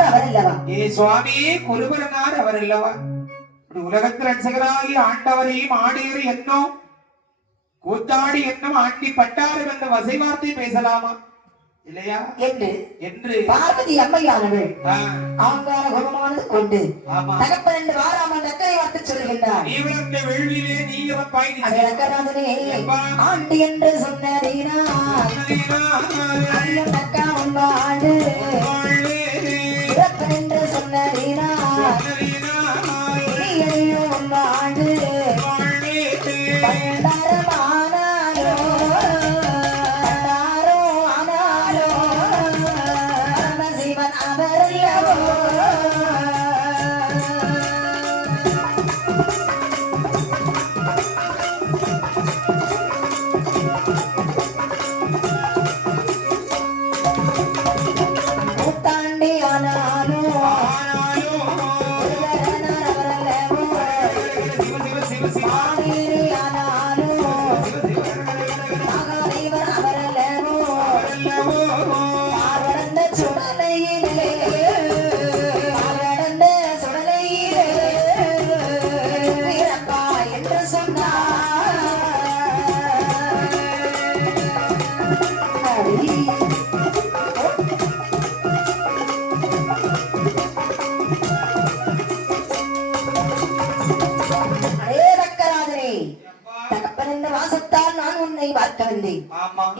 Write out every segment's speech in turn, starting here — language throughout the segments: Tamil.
அவரல்லவா? ஏ சுவாமி குருபரனார் அவர் அல்லவா இப்படி உலகத்தில் ரட்சகராகி ஆண்டவரையும் ஆடியவர் என்னோ கூத்தாடி என்னும் ஆண்டி பட்டாரம் என்ற வசை வார்த்தை பேசலாமா? இல்லையா? என்று என்று பார்வதி அம்மையானவள் ஆங்கார குணமானது கொண்டு தகப்பன் என்று நக்கரை வார்த்தை சொல்கின்றார் வெள்ளிலே? ஆண்டி என்று சொன்னதீனா அக்கா உண்டாண்டு இறப்பன் என்று சொன்னதீனா உண்டாண்டு பண்டாரமானாலோ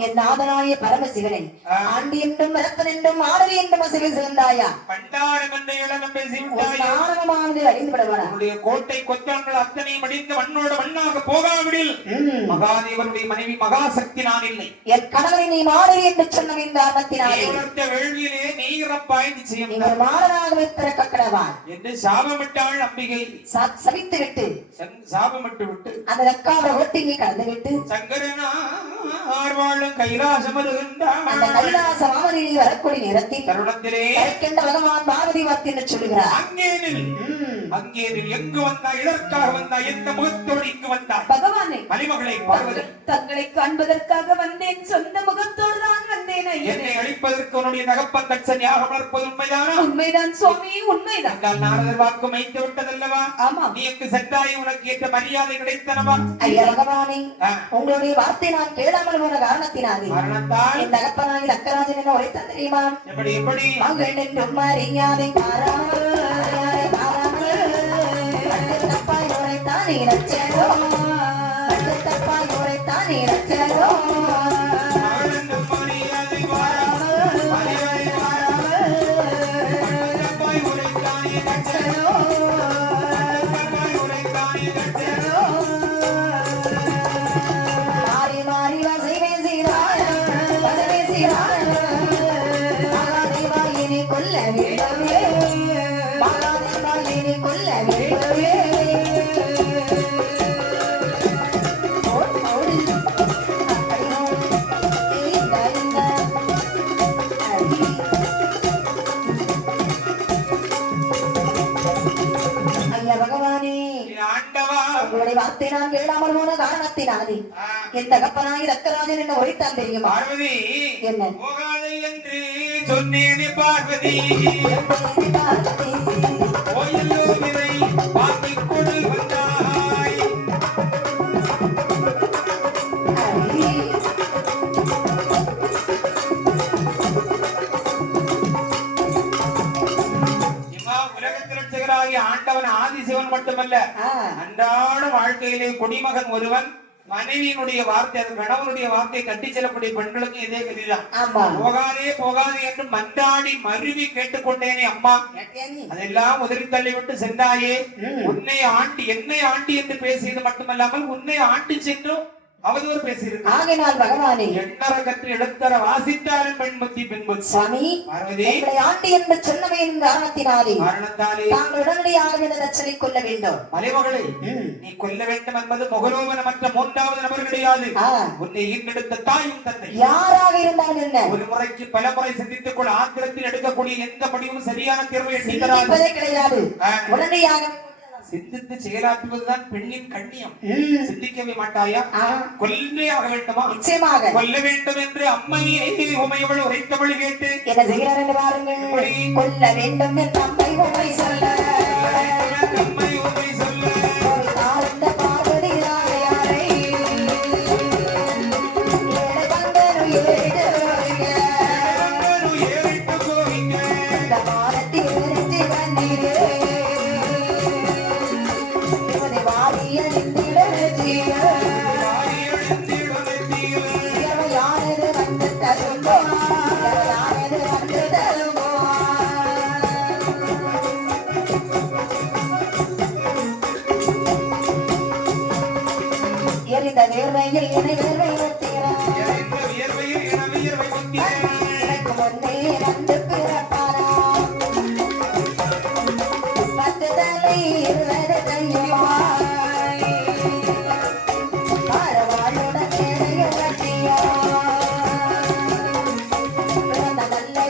என் நாதனாய பரமசிவனை. ஆண்டி என்றும் மரப்பன் என்றும் ஆடவி என்றும் அசைவு சிறந்தாயா பண்டாரம் என்ற இளனம் பேசி உன் விட்டாயே. ஆணவமானது அழிந்து விடவாரா உன்னுடைய கோட்டை கொத்தங்கள் அத்தனையும் அடிந்த மண்ணோட மண்ணாக போகாவிடில். மகாதேவனுடைய மனைவி மகாசக்தி நான் இல்லை. என் கணவனை நீ மாடவி என்று சொன்ன இந்த ஆபத்தினாலே வேள்வியிலே நீ இறப்பாய் நிச்சயம். நீங்கள் மாடனாகவே பிறக்க என்று சாபமிட்டாள் அம்பிகை சபித்து விட்டு சாபமிட்டு விட்டு அந்த நக்காவ ஒட்டிங்கி கடந்து விட்டு சங்கரனார் வாழும் கைலாசம் அந்த கைலாச மாமனில் வரக்கூடிய நேரத்தில் தருணத்திலே கற்கண்ட பகவான் பார்வதி வார்த்தை என்று சொல்கிறார் அங்கே நில். ம். அங்கே நில். எங்கு வந்தாய்? எதற்காக வந்தாய்? எந்த முகத்தோடு இங்கு வந்தாய்? பகவானே மணிமகளை பார்வதி. தங்களை காண்பதற்காக வந்தேன். சொந்த முகத்தோடு தான் வந்தேன் என்னை அழிப்பதற்கு உன்னுடைய தகப்பன் தட்சன் யாகம் வளர்ப்பது உண்மைதானா? உண்மைதான் சுவாமி உண்மைதான். நாரதர் வாக்கு மைத்து விட்டதல்லவா? ஆமாம் நீ எங்கு சென்றாய் உனக்கு ஏற்ற மரியாதை கிடைத்தனவா? ஐயா பகவானே உங்களுடைய வார்த்தை நான் கேளாமல் போன காரணத்தினாலே. என் தகப்பனாகி தக்கராஜன் என்ன உரைத்த தெரியுமா? மகள் என்றும் மரியாதை பாராமல் தப்பாய் உரைத்தான் பட்டு தப்பாய் உரைத்தான் நீ நான் கேளாமல் போன காரணத்தினாலே என் தகப்பனாகி ரக்கராஜன் என்ன உரைத்தான் தெரியுமா பார்வதி என்ன போகாதே என்று சொன்னேனே பார்வதி கோயிலோ விதை மட்டுமல்ல அன்றாட வாழ்க்கையிலே குடிமகன் ஒருவன் மனைவியினுடைய வார்த்தை அது கணவனுடைய வார்த்தை கட்டிச் செல்லக்கூடிய பெண்களுக்கு இதே கதிதான் போகாதே போகாதே என்று மன்றாடி மருவி கேட்டுக்கொண்டேனே அம்மா. அதெல்லாம் உதறி தள்ளிவிட்டு சென்றாயே. ம். உன்னை ஆண்டி என்னை ஆண்டி என்று பேசியது மட்டுமல்லாமல் உன்னை ஆண்டி சென்றும் அவதூறு பேசியிருக்கிறார். ஆகையினால் பகவானே எண்ணற கற்று எழுத்தர வாசித்தாரன் பெண்புத்தி பெண்புத்தி சுவாமி பார்வதி உங்களை ஆண்டி என்று சொன்னமையின் காரணத்தினாலே காரணத்தாலே தாங்கள் உடனடியாக இந்த தச்சனை கொள்ள வேண்டும். மலைமகளை நீ கொல்ல வேண்டும் என்பது முகலோபனமற்ற மூன்றாவது நபர் கிடையாது. உன்னை ஈர்ந்தெடுத்த தாயும் தந்தை. யாராக இருந்தாலும் என்ன? ஒரு முறைக்கு பல முறை சிந்தித்துக் கொள்ள ஆத்திரத்தில் எடுக்கக்கூடிய எந்த முடிவும் சரியான தீர்வை கிடையாது. உடனடியாக சிந்தித்து செயலாற்றுவதுதான் பெண்ணின் கண்ணியம். சிந்திக்கவே மாட்டாயா? கொல்லே ஆக வேண்டுமா? நிச்சயமாக. கொல்ல வேண்டும் என்று அம்மையே உமையவள் உரைத்தவள் கேட்டு. என்ன செய்கிறார் என்று பாருங்கள்? கொல்ல வேண்டும் என்று அம்மை உமை சொல்ல.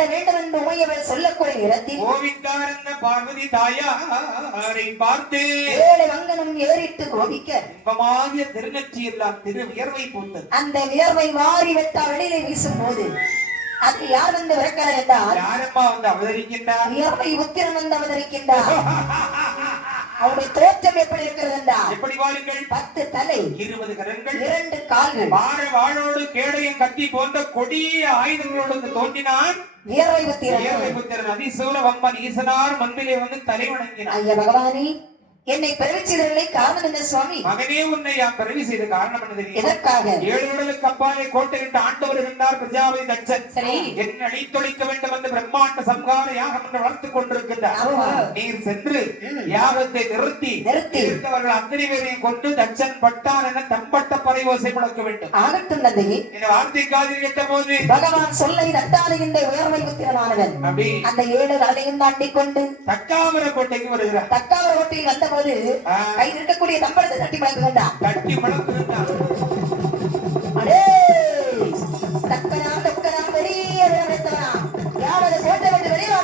கொல்ல வேண்டும் என்று உமையவள் சொல்லக்கூடிய இடத்தில் கோவிந்தார்ந்த பார்வதி தாயாரை பார்த்து ஏழை வங்கனம் ஏறிட்டு கோபிக்க. இன்பமாகிய திருநெற்றி எல்லாம் திரு வியர்வை பூத்தது அந்த வியர்வை மாறி வெட்டா வெளியிலே வீசும் போது அது யார் வந்து விளக்கிறார் என்றால் யாரம்மா வந்து அவதரிக்கின்றார்? வியர்வை உத்திரன் வந்து அவதரிக்கின்றார். அவருடைய தோற்றம் எப்படி இருக்கிறது என்றால் எப்படி வாருங்கள்? பத்து தலை இருபது கரங்கள் இரண்டு கால்கள். வாழ வாழோடு கேடயம் கத்தி போன்ற கொடிய ஆயுதங்களோடு தோன்றினான். வியர்வை புத்திரன் அதிசூல வம்பன் ஈசனார் மண்பிலே வந்து தலை வணங்கினான் ஐயா பகவானே என்னை பிறவிச்சீரர்களை காரணம் என்ன சுவாமி? மகனே உன்னை யாம் பிறவி செய்த காரணம் என்ன தெரியும்? எதற்காக? ஏழு உடலுக்கு அப்பாலே கோட்டையிட்டு ஆண்டவர் இருந்தார் பிரஜாபதி தட்சன் சரி. என்ன அழித்தொழிக்க வேண்டும் என்று பிரம்மாண்ட சம்ஹார யாகம் என்று வளர்த்துக் கொண்டிருக்கின்றார். நீர் சென்று யாகத்தை நிறுத்தி நிறுத்தி. இருந்தவர்கள் அத்தனை பேரையும் கொண்டு தட்சன் பட்டான் என தம்பட்ட பறைவோசை முழக்க வேண்டும். ஆகட்டும் தந்தையே இந்த வார்த்தை காதில் கேட்ட போது பகவான் சொல்லை தட்டாதுகின்ற உயர்வை புத்திரனானவன் அப்படி. அந்த ஏழு கலையும் தாண்டி கொண்டு தக்காமர கோட்டைக்கு வருகிறார். தக்காவர கோட்டையில் வந்தபோது ஆ, கையில் இருக்கக்கூடிய தம்பளத்தை தட்டி முழங்குகின்றான் தட்டி வளர்த்திருந்தார் அடே! தக்கனா தொக்கனா பெரிய விடத்தவனா யாவது கோட்டை விட்டு வெளியே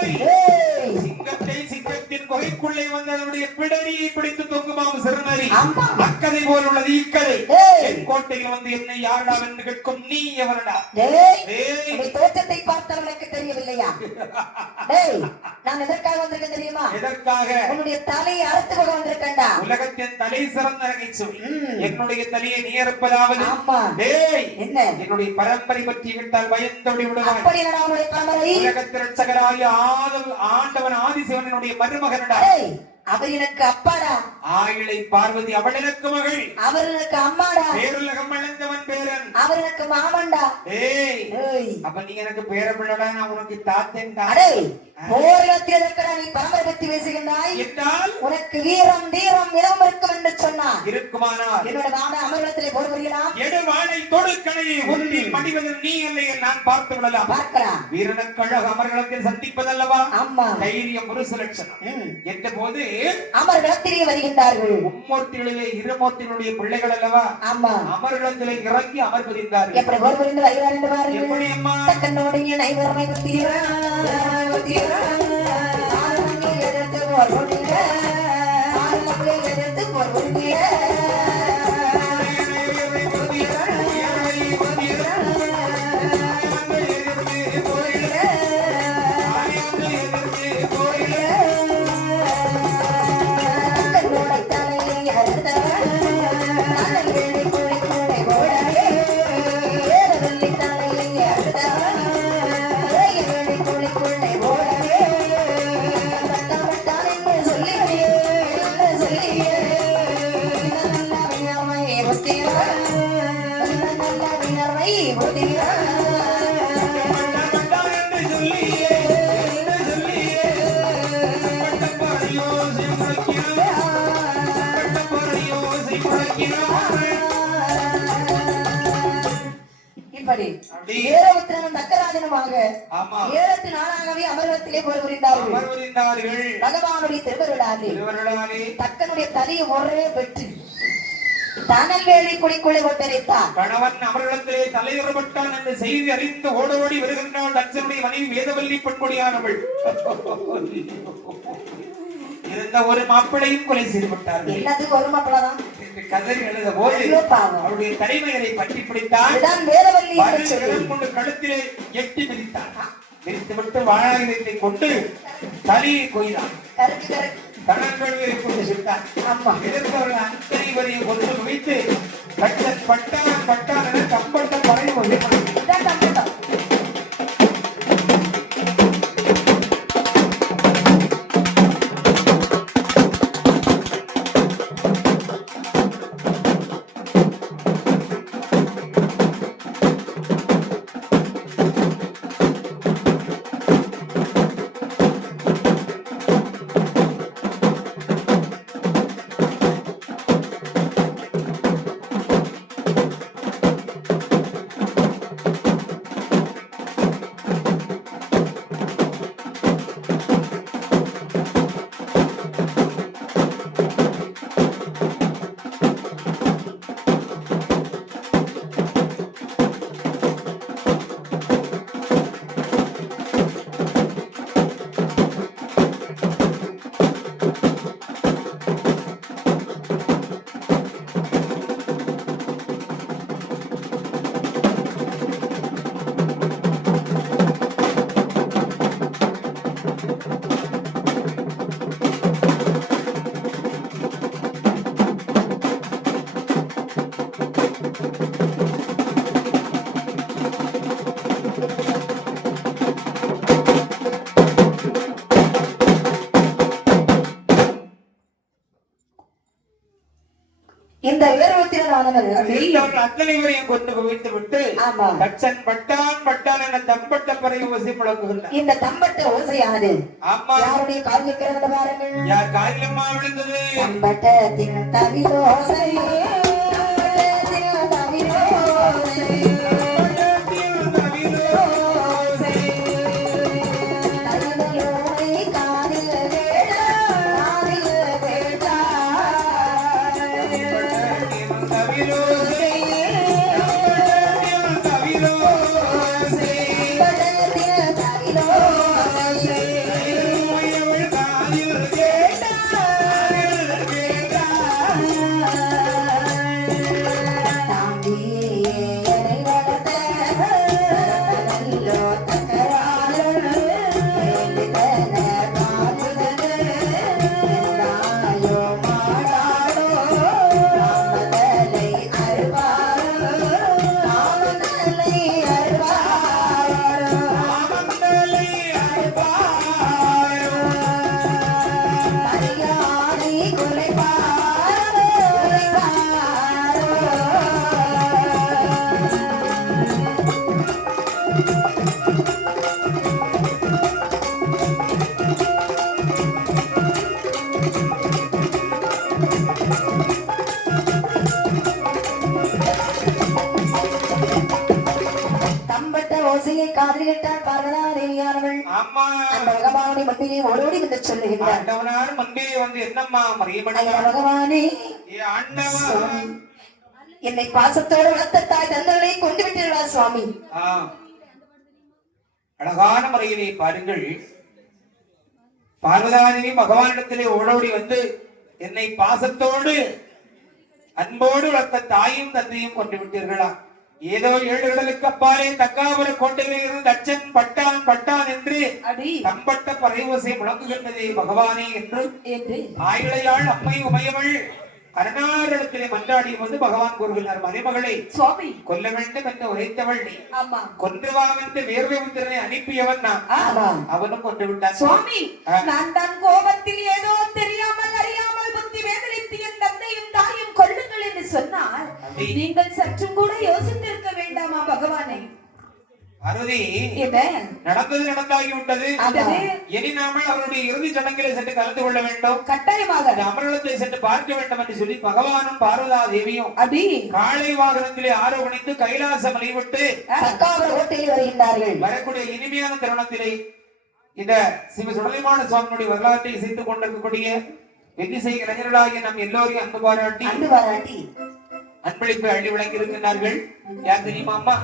சிங்கத்தை குகைக்குள்ளே வந்து அதனுடைய பிடரியை பிடித்து தொங்குமாம் சிறுநரி. அக்கதை போல் உள்ளது இக்கதை. என் கோட்டையில் வந்து என்னை யாரடா என்று கேட்கும்? நீ எவனடா? தோற்றத்தை பார்த்தவனுக்கு தெரியவில்லையா? நான் எதற்காக வந்திருக்கேன் தெரியுமா? எதற்காக? உன்னுடைய தலையை அறுத்து கொண்டு வந்திருக்கேன்டா. உலகத்தின் தலை சிறந்த நகைச்சுவை. என்னுடைய தலையை நீ அறுப்பதாவது? ஆமா. டேய் என்ன? என்னுடைய பரம்பரை பற்றி விட்டால் பயந்தோடி விடுவாய். அப்படி என்னடா உன்னுடைய கமரை உலகத்தின் ரட்சகராகிய ஆதவ ஆண்டவன் ஆதிசிவனுடைய மருமகனடா. டேய் அவர் எனக்கு அப்பாடா. ஆயிலை பார்வதி அவள் எனக்கு மகள். அவர் எனக்கு அம்மாடா. பேருலகம் அடைந்தவன் பேரன். அவர் எனக்கு மாமன்டா. ஏய் அப்ப நீ எனக்கு பேரப்பிள்ளடா நான் உனக்கு தாத்தேன் தான். அடே போரிடத்தில் இருக்கிற நீ பரம்பரை பற்றி பேசுகின்றாய். என்றால் உனக்கு வீரம் தீரம் இரவும் இருக்கும் என்று சொன்னார். இருக்குமானால்? என்னோட வாட அமர்வத்திலே போர் புரியலாம் எடு வாழை தொடுக்கணையை ஒன்றில் மடிவதில் நீ இல்லை நான் பார்த்து விடலாம். பார்க்கலாம் வீரனுக்கழக அமர்களத்தில் சந்திப்பதல்லவா? ஆமா தைரியம் ஒரு சுலட்சணம். என்ற போது அமர்களத்திலே வருகின்றார்கள். மும்மூர்த்திகளிலே இருமூர்த்திகளுடைய பிள்ளைகள் அல்லவா? ஆமா. அமர்களத்திலே இறங்கி அமர்வதிந்தார்கள் எப்படி போர் புரிந்து வருகிறார் என்று பாருங்கள். எப்படி அம்மா தக்கனோடைய நைவர்மை புத்திரா புத்திரா ஆரம்பமே எதிர்த்து போர் புரிந்திட ஆரம்பமே எதிர்த்து போர் இப்படி அப்படி ஏரவுத்திரனும் தக்கராஜனுமாக ஏழத்து நாளாகவே அமர்வத்திலே போர் புரிந்தார்கள் பகவானுடைய திருவருளாலே. தக்கனுடைய தலையை ஒரே வெற்றி தனல் வேலி குடிக்குள்ளே கொட்டரித்தான் கணவன் அமர்களிடத்திலே தலையுறப்பட்டான் என்று செய்தி அறிந்து ஓடோடி வருகின்றாள் தட்சனுடைய மனைவி வேதவல்லி பெண்கொடியானவள் இருந்த ஒரு மாப்பிளையும் கொலை செய்து விட்டார்கள். எல்லாத்துக்கும் ஒரு மாப்பிளதான் என்று கதறி எழுத போது அவருடைய தலைமைகளை பற்றி விரல் கொண்டு கழுத்திலே எட்டி மிதித்தான். மிதித்துவிட்டு வாழாயுதத்தை கொண்டு தலையை கொய்தான். கணக்கழுவை கொண்டு சென்றான் ஆமா. எதிர்த்தவர்கள் அத்தனை வரையும் கொண்டு குவித்து கட்டன் பட்டான் பட்டான் கம்பட்ட பறை இருந்தவர்கள் அத்தனை வரையும் கொண்டு குவித்து விட்டு ஆமா. தட்சன் பட்டான் பட்டான் என தம்பட்ட பறை வசி முழக்குகின்றான் இந்த தம்பட்ட ஓசையானது ஆமா யாருடைய கால் நிற்கிறது பாருங்கள். யார் காயிலம்மா விழுந்தது? தம்பட்டத்தின் தவிரோசை. தம்பட்டத்தின் மத்தியிலே ஓடோடி வந்து சொல்லுகின்றார். ஆண்டவனார் மண்பே வந்து என்னம்மா ஐயா மரியமணியா பகவானே என்னை பாசத்தோடு வளர்த்த தாய் தந்தங்களை கொண்டு விட்டீர்களா சுவாமி. அழகான முறையிலே பாருங்கள். பார்வதாதேவி பகவானிடத்திலே ஓடோடி வந்து என்னை பாசத்தோடு அன்போடு வளர்த்த தாயும் தந்தையும் கொண்டு விட்டீர்களா ஏதோ ஏழு கடலுக்கு அப்பாலே தக்காபுர கோட்டையிலே இருந்து தச்சன் பட்டான் பட்டான் என்று அடி. தம்பட்ட பறைவசை முழங்குகின்றதே பகவானே என்று என்று. ஆயிழையாள் அம்மை உமையவள் கருணாரிடத்திலே மன்றாடிய போது பகவான் கூறுகிறார் மருமகளை சுவாமி. கொல்ல வேண்டும் என்று உரைத்தவள் நீ. ஆமா. கொன்றுவாவென்று வேர்வை முத்திரனை அனுப்பியவன் நான். அவனும் கொண்டு விட்டான். சுவாமி. நான் தான் கோபத்தில் ஏதோ தெரியாமல் அறியாமல் புத்தி வேதனைத்து என் தந்தையும் தாயும் கொள்ளுங்கள் என்று சொன்னால். நீங்கள் சற்றும் கூட யோசித்திருக்க வேண்டாமா பகவானே? அருதி என்ன நடந்தது நடந்தாகி விட்டது அதே இனி நாமல் அவருடைய இறுதி சடங்கிலே சென்று கலந்து கொள்ள வேண்டும். கட்டாயமாக. பார்க்க வேண்டும் என்று சொல்லி பகவானும் பார்வதா தேவியும் அப்படி காளை வாகனத்திலே ஆரோகணித்து கைலாச மலை விட்டு வருகின்றார்கள். வரக்கூடிய இனிமையான தருணத்திலே இந்த சிவ சுடலைமான சுவாமியுடைய வரலாற்றை இசைத்துக் கொண்டிருக்கக்கூடிய வெற்றிசை கலைஞர்களாகிய நம் எல்லோரையும் அன்பு பாராட்டி அன்பு பாராட்டி. அன்பளிப்பு அள்ளி வழங்கி இருக்கின்றார்கள். யார் தெரியுமா அம்மா?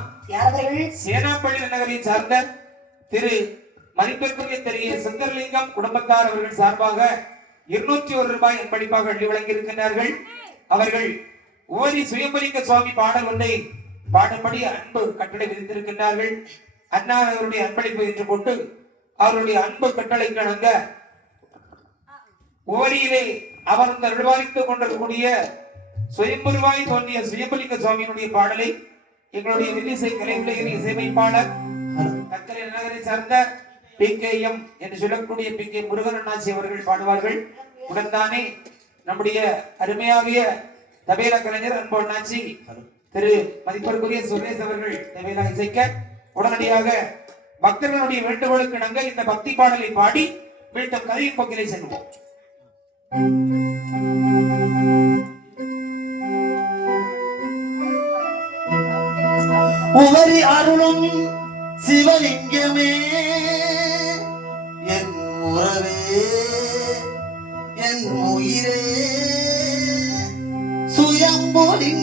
சேனாப்பள்ளி நகரை சார்ந்த திரு மதிப்பிற்குரிய திரு சுந்தரலிங்கம் குடும்பத்தார் அவர்கள் சார்பாக இருநூற்றி ஒரு ரூபாய் அன்பளிப்பாக அள்ளி வழங்கி இருக்கின்றார்கள். அவர்கள் ஓரி சுயம்பலிங்க சுவாமி பாடல் ஒன்றை பாடும்படி அன்பு கட்டளை விதித்திருக்கின்றார்கள். அண்ணா அவருடைய அன்பளிப்பை ஏற்றுக்கொண்டு அவருடைய அன்பு கட்டளை கிணங்க ஓரியிலே அமர்ந்து நிர்வாகித்துக் கொண்டிருக்கக்கூடிய சுயம்புருவாய் தோன்றிய சுயம்பலிங்க சுவாமியினுடைய பாடலை எங்களுடைய வில்லிசை கலைஞரின் இசையமைப்பாளர் தக்கரை நகரை சார்ந்த பி கே எம் என்று சொல்லக்கூடிய பி கே முருகன் அண்ணாச்சி அவர்கள் பாடுவார்கள். உடன்தானே நம்முடைய அருமையாகிய தபேலா கலைஞர் அன்பு அண்ணாச்சி திரு மதிப்பிற்குரிய சுரேஷ் அவர்கள் தபேலா இசைக்க உடனடியாக பக்தர்களுடைய வேண்டுகோளுக்கு இணங்க இந்த பக்தி பாடலை பாடி மீண்டும் கதையின் பக்கிலே செல்வோம். உவரி அருளும் சிவலிங்கமே என் உறவே என் உயிரே. சுயம்புலிங்கமே.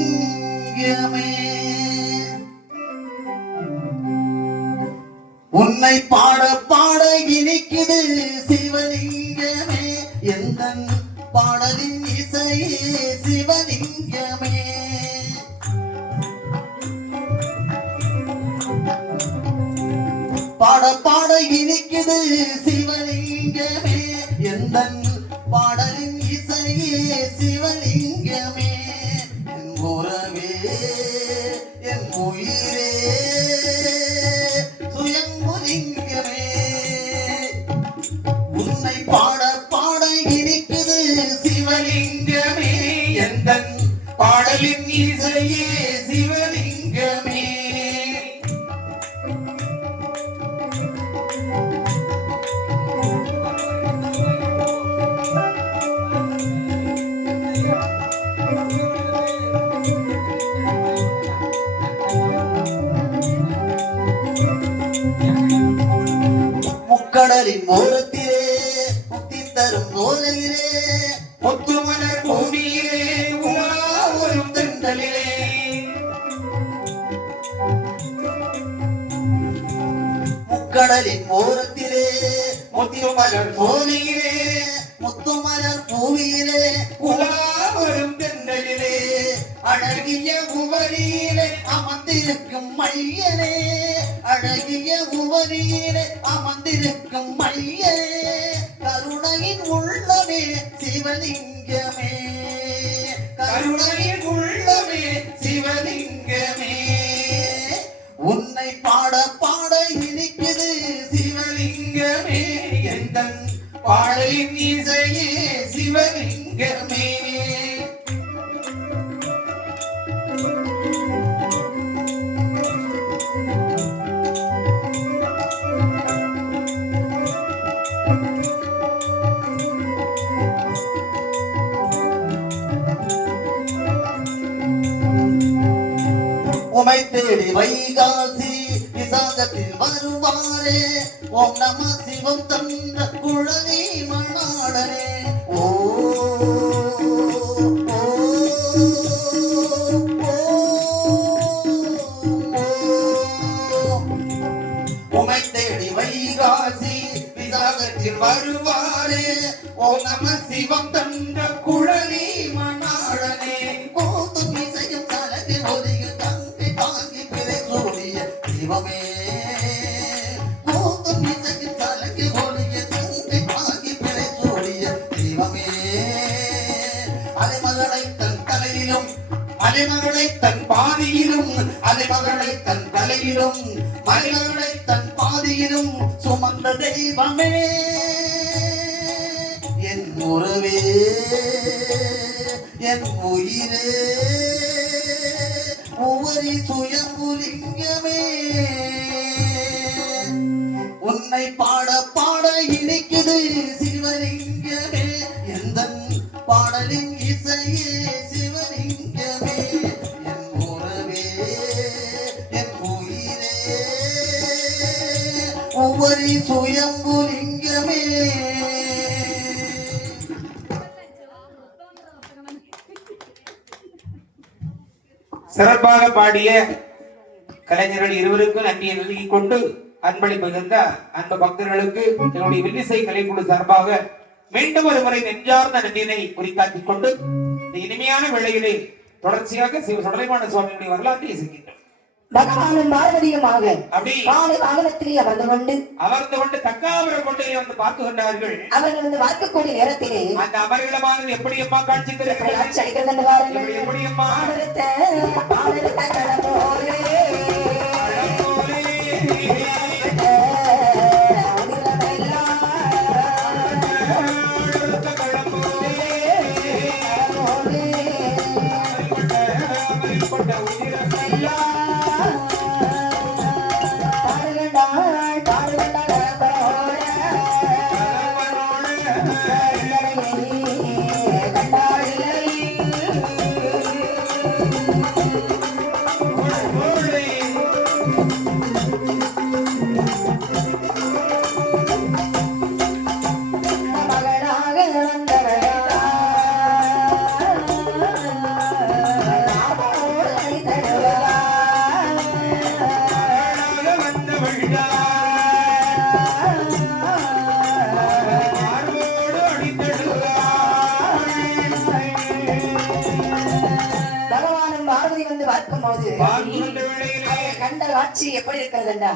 உன்னை பாட பாட இனிக்குது சிவலிங்கமே. எந்த பாடலின் இசையே சிவலிங்கமே. பாட பாட இனிக்குது சிவலிங்கமே. எந்த கடலின் ஓரத்திலே முத்துமலர் ஓலையிலே முத்துமலர் பூவியிலே உலாவரும் தென்னலிலே அழகிய உவரியிலே அமர்ந்திருக்கும் மையனே அழகிய உவரியிலே அமர்ந்திருக்கும் மையனே கருணையின் உள்ளமே சிவலிங்கமே கருணையின் உள்ளமே சிவலிங்கமே. உன்னை பாட பாட இனிக்குது சிவலிங்கமே எந்த பாடலின் இசையே சிவலிங்கமே உமை தேடி வை விசாகத்தில் வருவாரே. ஓம் நம சிவம் தந்த குழலி தலையிலும் மலைமகளை தன் பாதியிலும் அலைமகளை தன் தலையிலும் மலைமகளை தன் பாதியிலும் சுமந்த தெய்வமே என் உறவே என் உயிரே. உவரி சுயம்புலிங்கமே உன்னை பாட பாட இணைக்குது சிவலிங்கமே எந்த பாடலின் இசையே மூவரி சுயம்பு லிங்கமே. சிறப்பாக பாடிய கலைஞர்கள் இருவருக்கும் நன்றியை நல்கிக் கொண்டு அன்பளி மிகுந்த அந்த பக்தர்களுக்கு என்னுடைய வில்லிசை கலைக்குழு சார்பாக மீண்டும் ஒரு முறை நெஞ்சார்ந்த நன்றியினை குறித்தாக்கிக் கொண்டு இந்த இனிமையான வேளையிலே தொடர்ச்சியாக சிவ சுடலைமான சுவாமியுடைய வரலாற்றை இசைக்கின்றனர் பகவானும் பார்வதியுமாக வாகனத்திலே அமர்ந்து கொண்டு அமர்ந்து கொண்டு தக்காபுர கொண்டையை வந்து பார்க்குகின்றார்கள். அவர்கள் வந்து பார்க்கக்கூடிய நேரத்திலே அந்த அமர்களமானது எப்படி அம்மா காட்சி ஆட்சி அளிக்கிறது என்று பாருங்கள். இப்படி எப்படி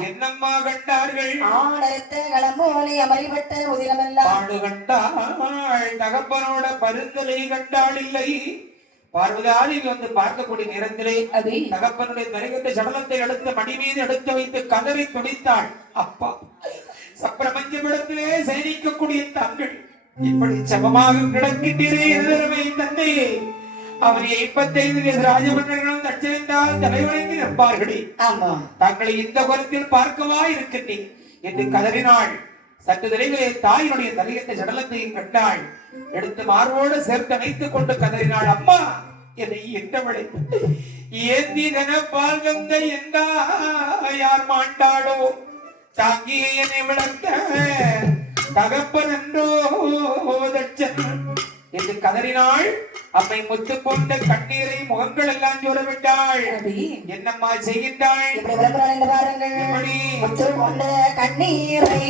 என்னம்மா கண்டார்கள்? ஆடத்த களம்போலை அமரிபட்ட உதிரமெல்லாம் பாடு கண்டாள் தகப்பனோட பருந்தலை கண்டாள் இல்லை பார்வதாதி வந்து பார்க்கக்கூடிய நேரத்திலே அபி தகப்பனுடைய தரிகத்த சடலத்தை எடுத்து மடி மீது எடுத்து வைத்து கதறி துடித்தாள். அப்பா சப்பிரபஞ்சமிடத்திலே சேனிக்கக்கூடிய தங்கள். இப்படி சமமாக கிடக்கின்றே எதிரமை தந்தை அவர் ஐம்பத்தைந்து ராஜமன்றர்களும் தச்சரிந்தால் தலைவணங்கி நிற்பார்களே. ஆமா. தங்களை இந்த குலத்தில் பார்க்கவா இருக்கின்றேன் என்று கதறினாள். சற்று விரைவிலே தாயினுடைய தலையத்தை சடலத்தையும் கண்டாள் எடுத்து மார்போடு சேர்த்து வைத்துக் கொண்டு கதறினாள். அம்மா! என்னை என்றவளை ஏந்தி பால் வந்த எந்தா யார் மாண்டாளோ? தாங்கிய என்னை விளக்க தகப்பன் என்றோ தட்சன் என்று கதறினாள். அம்மை முத்து போன்ற கண்ணீரை முகங்கள் எல்லாம் சூழவிட்டாள். அபி என்னம்மா செய்கின்றாள் பாருங்கள். கொண்ட கண்ணீரை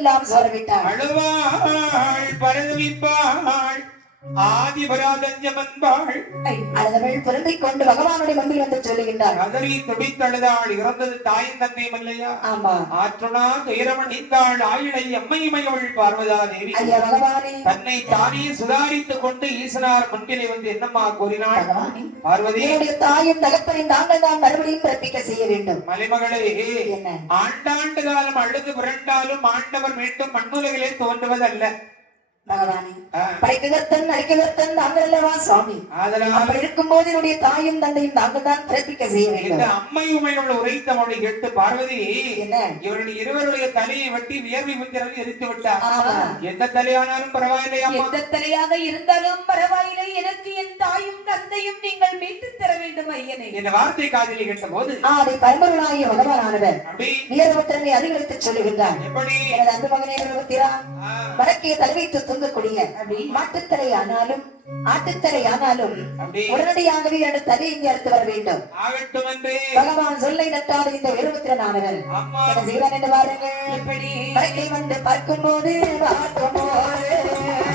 எல்லாம் சொரவிட்டாள் அழுவாள் பரதவிப்பாள் அழுதவள் திரும்பிக் கொண்டு பகவானுடைய முன்பில் வந்து சொல்லுகின்றார் கதறி துடித்தழுதாள். இறந்தது தாயும் தந்தையும் இல்லையா ஆமா. ஆற்றுனா துயரமணிந்தாள். ஆயிடை அம்மையுமையவள் பார்வதா தேவி ஐயா பகவானே. தன்னை தானே சுதாரித்துக் கொண்டு ஈசனார் முன்பிலே வந்து என்னம்மா கூறினாள்? பார்வதி. என்னுடைய தாயும் தகப்பனையும் தாங்கள் தான் மறுபடியும் பிறப்பிக்க செய்ய வேண்டும். மலைமகளே ஆண்டாண்டு காலம் அழுது புரண்டாலும் ஆண்டவர் மீண்டும் மண்ணுலகிலே தோன்றுவதல்ல. பகவானே அல்லவா சுவாமி? ஆதலால் அப்படி இருக்கும்போது என்னுடைய தாயும் தந்தையும் தாங்கள் தான் பிறப்பிக்க செய்ய வேண்டும். அம்மை உமைகள் உரைத்த மொழி கேட்டு பார்வதி என்ன? இவருடைய இருவருடைய தலையை வெட்டி வியர்வை முத்திரல் எரித்து விட்டார். ஆமா. எந்த தலையானாலும் பரவாயில்லை அம்மா. எந்த தலையாக இருந்தாலும் பரவாயில்லை. எனக்கு என் தாயும் தந்தையும் நீங்கள் மீட்டு தர வேண்டும் ஐயனே. இந்த வார்த்தை காதில் கேட்ட போது ஆதி பரம்பொருளாகிய பகவானானவர். அப்படி. வீரபுத்திரனை அதிகரித்து சொல்லுகின்றார் எனது அன்பு மகனே வடக்கே தலைவைத்து தொங்கக்கூடிய மாட்டுத்தலை ஆனாலும் ஆட்டுத்தலை ஆனாலும் உடனடியாகவே எனது தலையை இங்கே அறுத்து வர வேண்டும். பகவான் சொல்லை நட்டாத இந்த வீரபுத்திரனானவர் அம்மா. என்ன என்று பாருங்கள். வந்து பார்க்கும் போது பார்க்கும் போது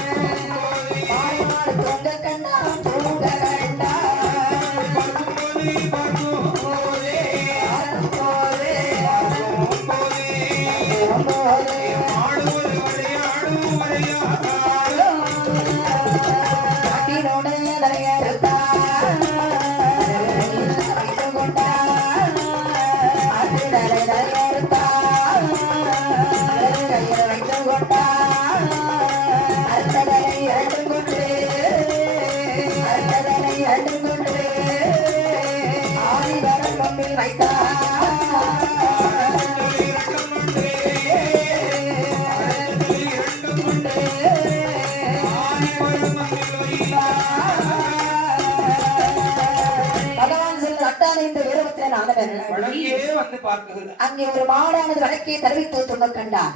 அங்கே ஒரு மாடானது வடக்கே தடவித்து துண கண்டான்.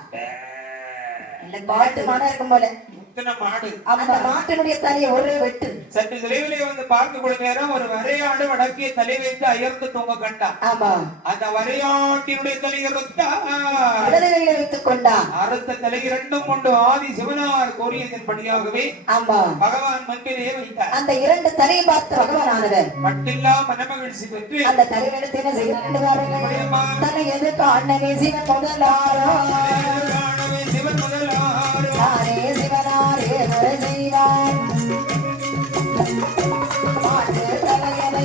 இந்த பாட்டு மாடா இருக்கும் போல. முத்தின மாடு. அந்த மாட்டினுடைய தலையை ஒரே வெட்டு. சற்று விரைவிலே வந்து பார்க்கக்கூடிய நேரம் ஒரு வரையாடு வடக்கே தலை வைத்து அயர்ந்து தூங்க கண்டான் ஆமா. அந்த வரையாட்டினுடைய தலை அறுத்தா வைத்துக் தலை இரண்டும் கொண்டு ஆதி சிவனார் கோரியதன்படியாகவே ஆமா. பகவான் முன்பிலே வைத்தார். அந்த இரண்டு தலையை பார்த்த மட்டில்லா மனமகிழ்ச்சி பெற்று அந்த செய்கிறான் பாருங்கள் தன்னை எது காணவே சிவன் முதலாரோ காணவே சிவன் முதலாரோ மாட்டு தலையனை